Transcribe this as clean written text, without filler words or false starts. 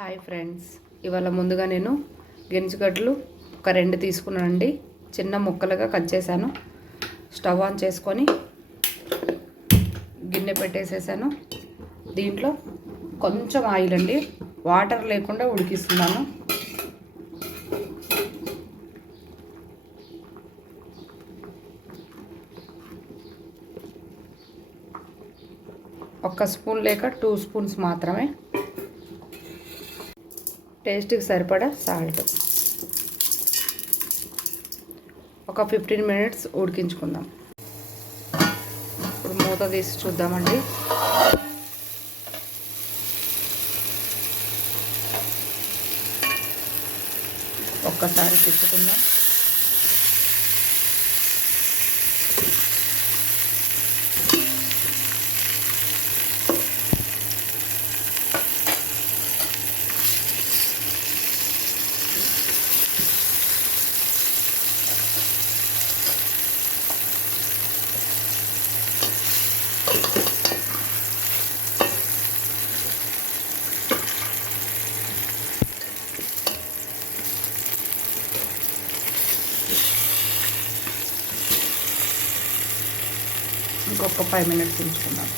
Hi friends, ఇవాళ ముందుగా నేను గింజగడ్డలు ఒక 2 తీసుకున్నానండి. చిన్న ముక్కలుగా కట్ చేశాను. స్టవ్ ఆన్ చేసుకొని గిన్నె పెట్టేసేసాను. దీంట్లో కొంచెం ఆయిల్ అండి, వాటర్ లేకుండా ఉడికిస్తున్నాను. ఒక స్పూన్ లేక 2 స్పూన్స్ మాత్రమే. టేస్ట్కి సరిపడా సాల్ట్. ఒక 15 మినిట్స్ ఉడికించుకుందాం. ఇప్పుడు మూత తీసి చూద్దామండి. ఒక్కసారి తిప్పుకుందాం. ఇంకొక 5 మినిట్స్ ఉంచుకుందాం.